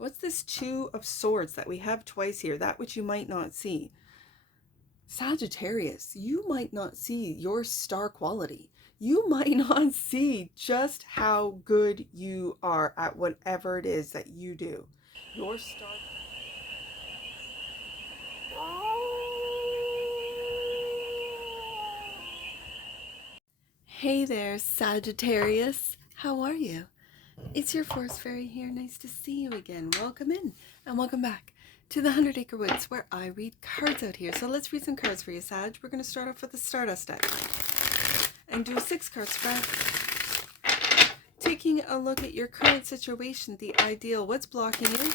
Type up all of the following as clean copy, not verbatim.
What's this Two of Swords that we have twice here? That which you might not see. Sagittarius, you might not see your star quality. You might not see just how good you are at whatever it is that you do. Your star. Hey there, Sagittarius. How are you? It's your Force Fairy here. Nice to see you again. Welcome in and welcome back to the 100 Acre Woods where I read cards out here. So let's read some cards for you, Sag. We're going to start off with the Stardust deck and do a 6-card spread. Taking a look at your current situation, the ideal, what's blocking you,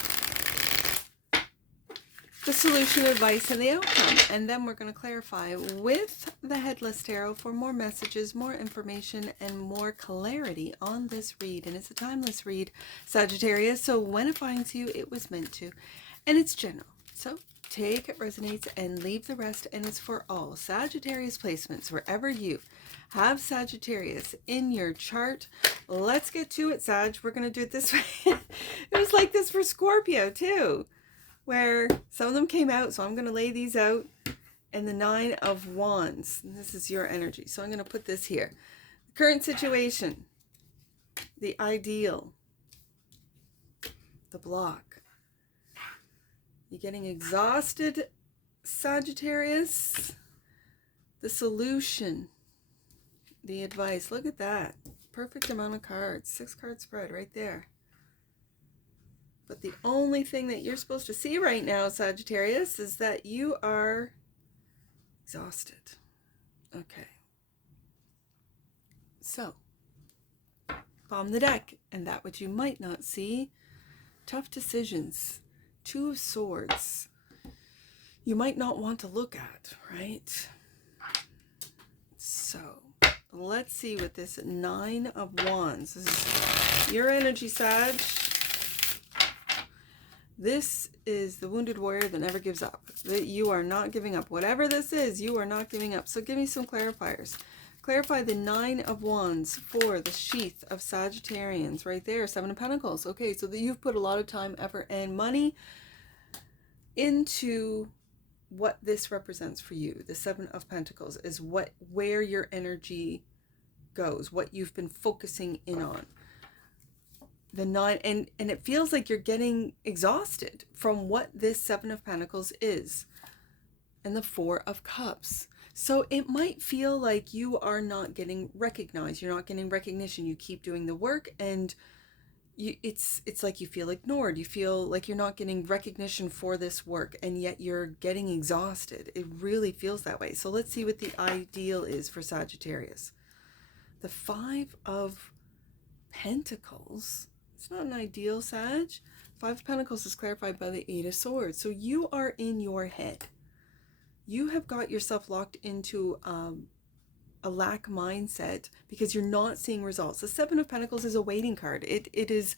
the solution, advice, and the outcome. And then we're going to clarify with the Headless Tarot for more messages, more information, and more clarity on this read. And it's a timeless read, Sagittarius. So when it finds you, it was meant to. And it's general. So take it resonates and leave the rest. And it's for all Sagittarius placements, wherever you have Sagittarius in your chart. Let's get to it, Sag. We're going to do it this way. It was like this for Scorpio, too, where some of them came out, so I'm going to lay these out, and the 9 of Wands, and this is your energy, so I'm going to put this here. The current situation, the ideal, the block. You're getting exhausted, Sagittarius. The solution, the advice, look at that. Perfect amount of cards, 6-card spread right there. But the only thing that you're supposed to see right now, Sagittarius, is that you are exhausted. Okay. So, bomb the deck, and that which you might not see, tough decisions, 2 of Swords, you might not want to look at, right? So, let's see what this 9 of Wands, this is your energy, Sag. This is the wounded warrior that never gives up. You are not giving up. Whatever this is, you are not giving up. So give me some clarifiers. Clarify the 9 of Wands for the sheath of Sagittarians right there. 7 of Pentacles. Okay, so that you've put a lot of time, effort, and money into what this represents for you. The 7 of Pentacles is where your energy goes, what you've been focusing in on. The 9, and it feels like you're getting exhausted from what this 7 of Pentacles is. And the 4 of Cups. So it might feel like you are not getting recognized. You're not getting recognition. You keep doing the work, and it's like you feel ignored. You feel like you're not getting recognition for this work, and yet you're getting exhausted. It really feels that way. So let's see what the ideal is for Sagittarius. The 5 of Pentacles. It's not an ideal, Sag. 5 of Pentacles is clarified by the 8 of Swords. So you are in your head. You have got yourself locked into a lack mindset because you're not seeing results. The 7 of Pentacles is a waiting card. It is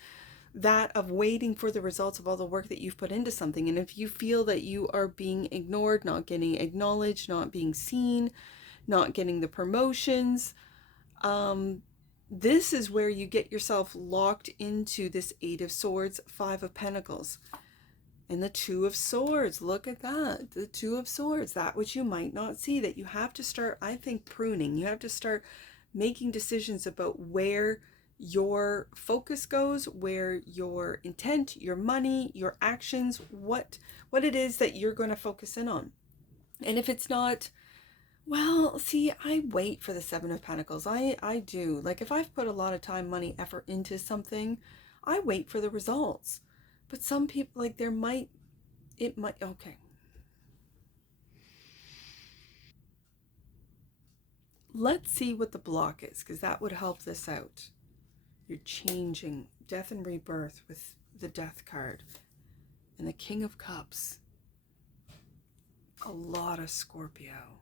that of waiting for the results of all the work that you've put into something. And if you feel that you are being ignored, not getting acknowledged, not being seen, not getting the promotions, this is where you get yourself locked into this 8 of Swords, 5 of Pentacles, and the 2 of Swords. Look at that. The 2 of Swords, that which you might not see, that you have to start, I think, pruning. You have to start making decisions about where your focus goes, where your intent, your money, your actions, what it is that you're going to focus in on. And if it's not, well, see, I wait for the 7 of Pentacles. I do. Like, if I've put a lot of time, money, effort into something, I wait for the results. But some people, like, okay. Let's see what the block is, because that would help this out. You're changing. Death and rebirth with the Death card. And the King of Cups. A lot of Scorpio.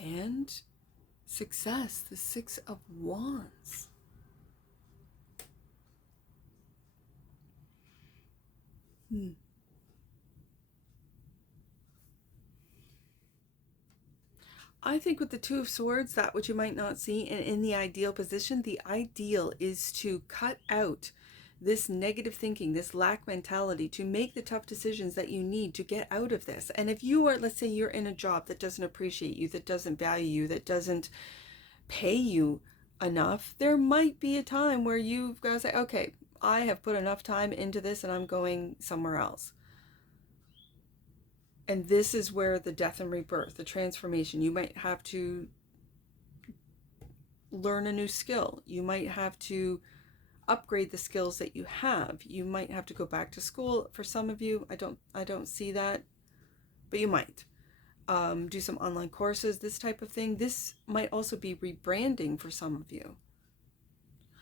And success, the 6 of Wands. I think with the 2 of Swords, that which you might not see, and in the ideal position, the ideal is to cut out this negative thinking, this lack mentality to make the tough decisions that you need to get out of this. And if you are, let's say you're in a job that doesn't appreciate you, that doesn't value you, that doesn't pay you enough, there might be a time where you've got to say, okay, I have put enough time into this and I'm going somewhere else. And this is where the death and rebirth, the transformation, you might have to learn a new skill. You might have to upgrade the skills that you have. You might have to go back to school. For some of you, I don't see that, but you might. Do some online courses, this type of thing. This might also be rebranding for some of you.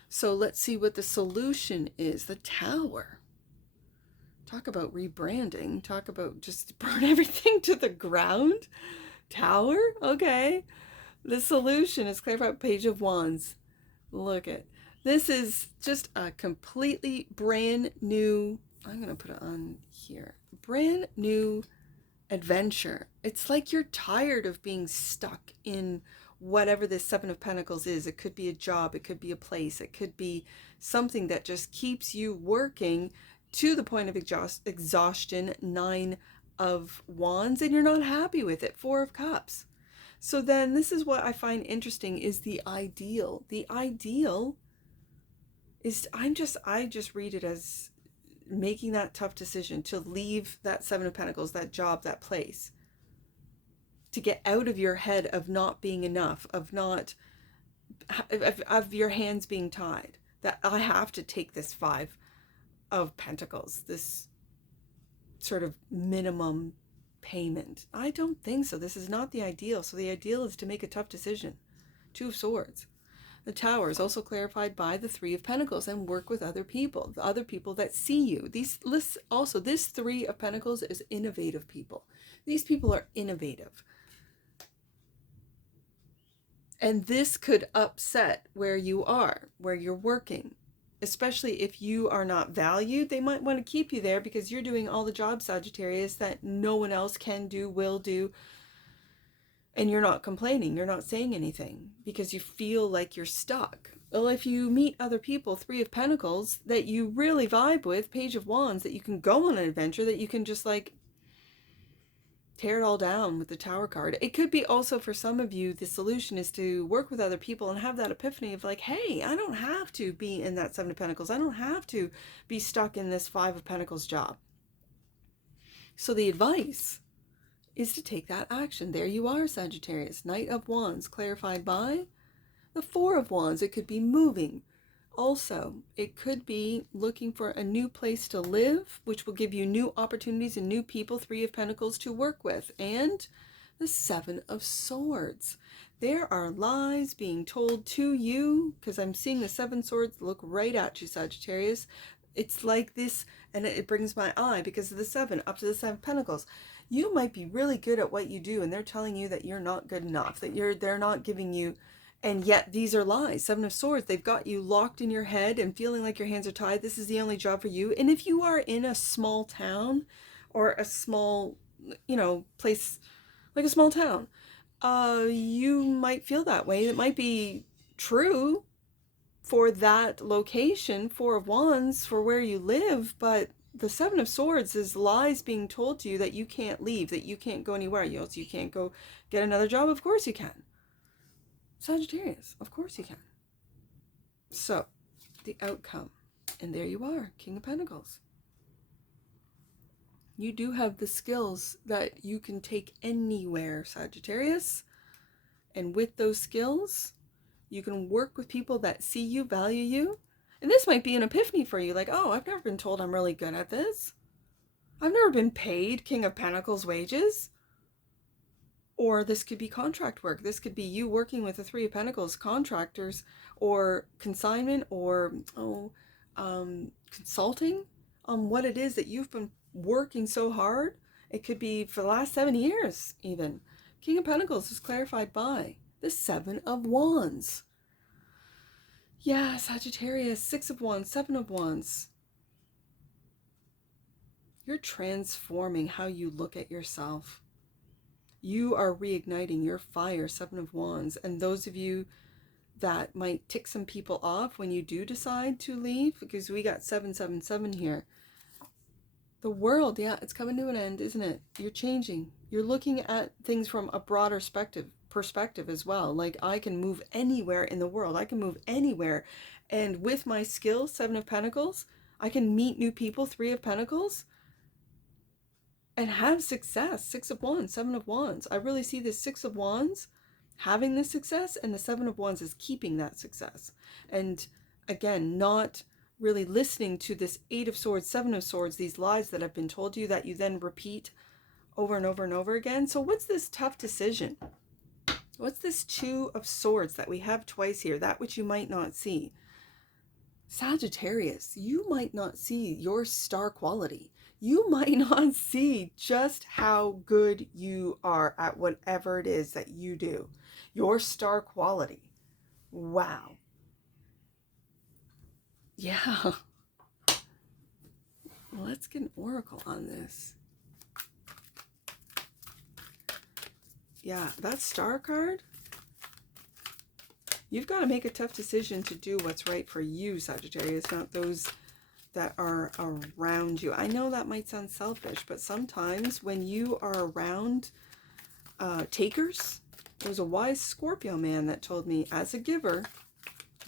So let's see what the solution is. The Tower. Talk about rebranding. Talk about just burn everything to the ground. Tower? Okay. The solution is clear about Page of Wands. Look at this. Is just a completely brand new, I'm going to put it on here, brand new adventure. It's like you're tired of being stuck in whatever this Seven of Pentacles is. It could be a job, it could be a place, it could be something that just keeps you working to the point of exhaustion. Nine of Wands, and you're not happy with it. Four of Cups. So then this is what I find interesting, is the ideal. The ideal is, I just read it as making that tough decision to leave that Seven of Pentacles, that job, that place, to get out of your head of not being enough, of your hands being tied, that I have to take this Five of Pentacles, this sort of minimum payment. I don't think so. This is not the ideal. So the ideal is to make a tough decision. Two of Swords. The Tower is also clarified by the Three of Pentacles, and work with other people, the other people that see you. These lists also, this Three of Pentacles is innovative people. These people are innovative. And this could upset where you are, where you're working. Especially if you are not valued, they might want to keep you there because you're doing all the jobs, Sagittarius, that no one else can do, will do. And you're not complaining, you're not saying anything because you feel like you're stuck. Well, if you meet other people, Three of Pentacles, that you really vibe with, Page of Wands, that you can go on an adventure, that you can just like tear it all down with the Tower card. It could be also for some of you, the solution is to work with other people and have that epiphany of like, hey, I don't have to be in that Seven of Pentacles. I don't have to be stuck in this Five of Pentacles job. So the advice is to take that action. There you are, Sagittarius. Knight of Wands, clarified by the Four of Wands. It could be moving. Also, it could be looking for a new place to live, which will give you new opportunities and new people, Three of Pentacles, to work with. And the Seven of Swords. There are lies being told to you, because I'm seeing the Seven Swords look right at you, Sagittarius. It's like this, and it brings my eye because of the Seven, up to the Seven of Pentacles. You might be really good at what you do, and they're telling you that you're not good enough, that they're not giving you. And yet these are lies. Seven of Swords, they've got you locked in your head and feeling like your hands are tied. This is the only job for you. And if you are in a small town or a small, place like a small town, you might feel that way. It might be true for that location, Four of Wands, for where you live, but the Seven of Swords is lies being told to you that you can't leave, that you can't go anywhere. You can't go get another job. Of course you can. Sagittarius, of course you can. So, the outcome. And there you are, King of Pentacles. You do have the skills that you can take anywhere, Sagittarius. And with those skills, you can work with people that see you, value you. And this might be an epiphany for you. Like, oh, I've never been told I'm really good at this. I've never been paid King of Pentacles wages. Or this could be contract work. This could be you working with the Three of Pentacles, contractors, or consignment, or consulting on what it is that you've been working so hard. It could be for the last 7 years even. King of Pentacles is clarified by the Seven of Wands. Yeah, Sagittarius, Six of Wands, Seven of Wands. You're transforming how you look at yourself. You are reigniting your fire, Seven of Wands. And those of you that might tick some people off when you do decide to leave, because we got 777 here. The world, yeah, it's coming to an end, isn't it? You're changing. You're looking at things from a broader perspective as well. Like, I can move anywhere in the world. I can move anywhere. And with my skill, 7 of Pentacles, I can meet new people, 3 of Pentacles, and have success. 6 of Wands, 7 of Wands. I really see this 6 of Wands having this success, and the 7 of Wands is keeping that success. And again, not really listening to this 8 of Swords, 7 of Swords, these lies that have been told you that you then repeat over and over and over again. So what's this tough decision? What's this 2 of Swords that we have twice here, that which you might not see? Sagittarius, you might not see your star quality. You might not see just how good you are at whatever it is that you do. Your star quality. Wow. Yeah. Let's get an oracle on this. Yeah, that star card. You've got to make a tough decision to do what's right for you, Sagittarius, not those that are around you. I know that might sound selfish, but sometimes when you are around takers, there was a wise Scorpio man that told me, as a giver,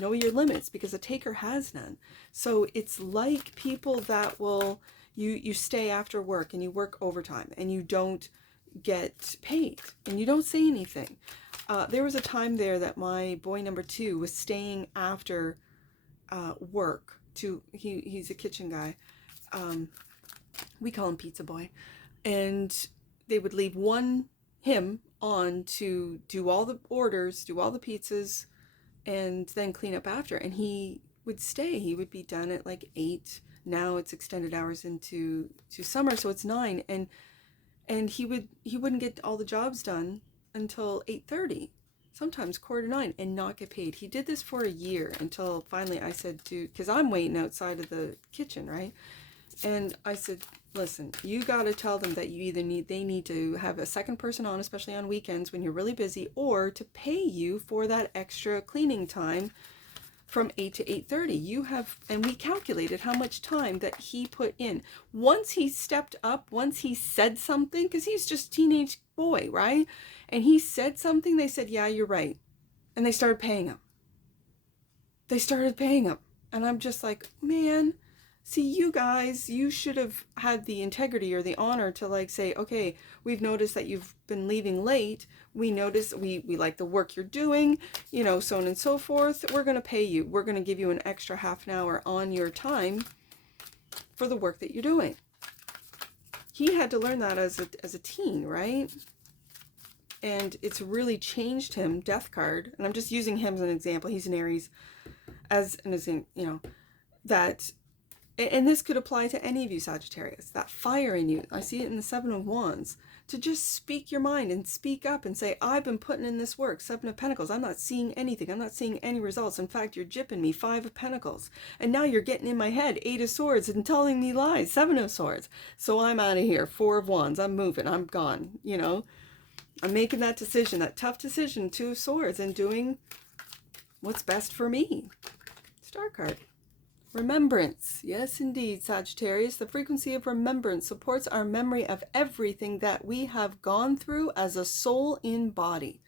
know your limits, because a taker has none. So it's like people that will, you stay after work and you work overtime and you don't get paid and you don't say anything. There was a time there that my boy number 2 was staying after work. He's a kitchen guy. We call him Pizza Boy. And they would leave him on to do all the orders, do all the pizzas, and then clean up after. And he would stay. He would be done at like 8. Now it's extended hours into summer, so it's 9. And he wouldn't get all the jobs done until 8:30, sometimes 8:45, and not get paid. He did this for a year until finally I said because I'm waiting outside of the kitchen, right? And I said, listen, you got to tell them that they need to have a second person on, especially on weekends when you're really busy, or to pay you for that extra cleaning time from 8 to 8:30. And we calculated how much time that he put in. Once he stepped up, once he said something, because he's just a teenage boy, right? And he said something, they said, yeah, you're right. And they started paying him. And I'm just like, man, see, you guys, you should have had the integrity or the honor to like say, okay, we've noticed that you've been leaving late. We notice we like the work you're doing, so on and so forth. We're going to pay you. We're going to give you an extra half an hour on your time for the work that you're doing. He had to learn that as a teen, right? And it's really changed him, Death card. And I'm just using him as an example. He's an Aries as an example, that, and this could apply to any of you, Sagittarius, that fire in you. I see it in the 7 of Wands, to just speak your mind and speak up and say, I've been putting in this work. 7 of Pentacles, I'm not seeing anything. I'm not seeing any results. In fact, you're gypping me. 5 of Pentacles. And now you're getting in my head. 8 of Swords and telling me lies. 7 of Swords. So I'm out of here. 4 of Wands. I'm moving. I'm gone. I'm making that decision, that tough decision, 2 of Swords, and doing what's best for me. Star card. Remembrance. Yes, indeed, Sagittarius. The frequency of remembrance supports our memory of everything that we have gone through as a soul in body,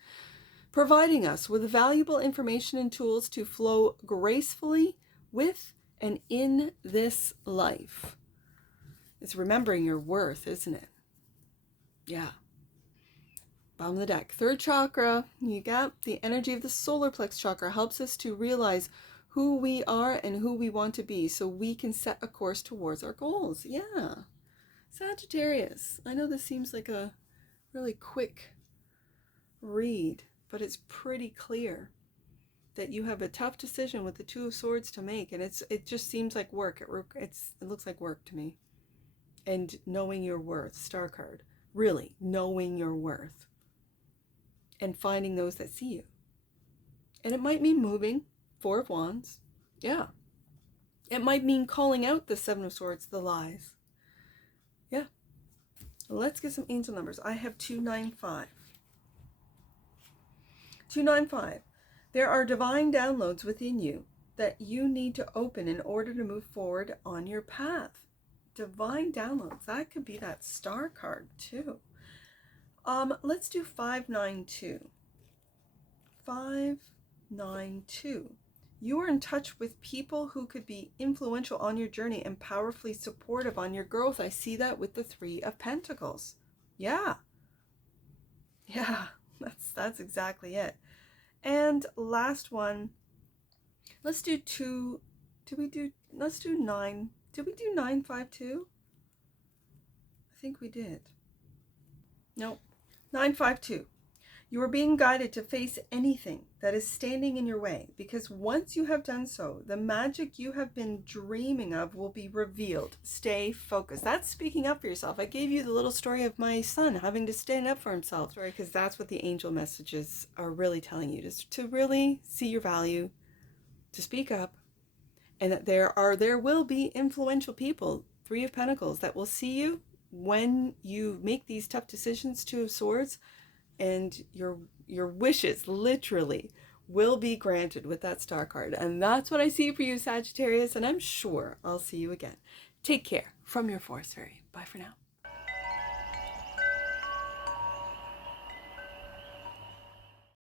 providing us with valuable information and tools to flow gracefully with and in this life. It's remembering your worth, isn't it? Yeah. Bottom of the deck. 3rd chakra. You got the energy of the solar plex chakra. Helps us to realize who we are and who we want to be so we can set a course towards our goals. Yeah. Sagittarius. I know this seems like a really quick read, but it's pretty clear that you have a tough decision with the 2 of Swords to make, and it just seems like work. It looks like work to me. And knowing your worth, star card. Really, knowing your worth. And finding those that see you. And it might mean moving. 4 of Wands. Yeah. It might mean calling out the 7 of Swords, the lies. Yeah. Let's get some angel numbers. I have 295. 295. There are divine downloads within you that you need to open in order to move forward on your path. Divine downloads. That could be that star card too. Let's do 592. 592. You are in touch with people who could be influential on your journey and powerfully supportive on your growth. I see that with the 3 of Pentacles. Yeah. Yeah, that's exactly it. And last one, let's do 2. Let's do 9. Did we do 952? I think we did. Nope. 952. You are being guided to face anything that is standing in your way, because once you have done so, the magic you have been dreaming of will be revealed. Stay focused. That's speaking up for yourself. I gave you the little story of my son having to stand up for himself, right? Because that's what the angel messages are really telling you, just to really see your value, to speak up, and that there will be influential people, 3 of Pentacles, that will see you when you make these tough decisions, 2 of Swords, and your wishes literally will be granted with that star card. And that's what I see for you, Sagittarius, and I'm sure I'll see you again. Take care from your Forest Fairy. Bye for now.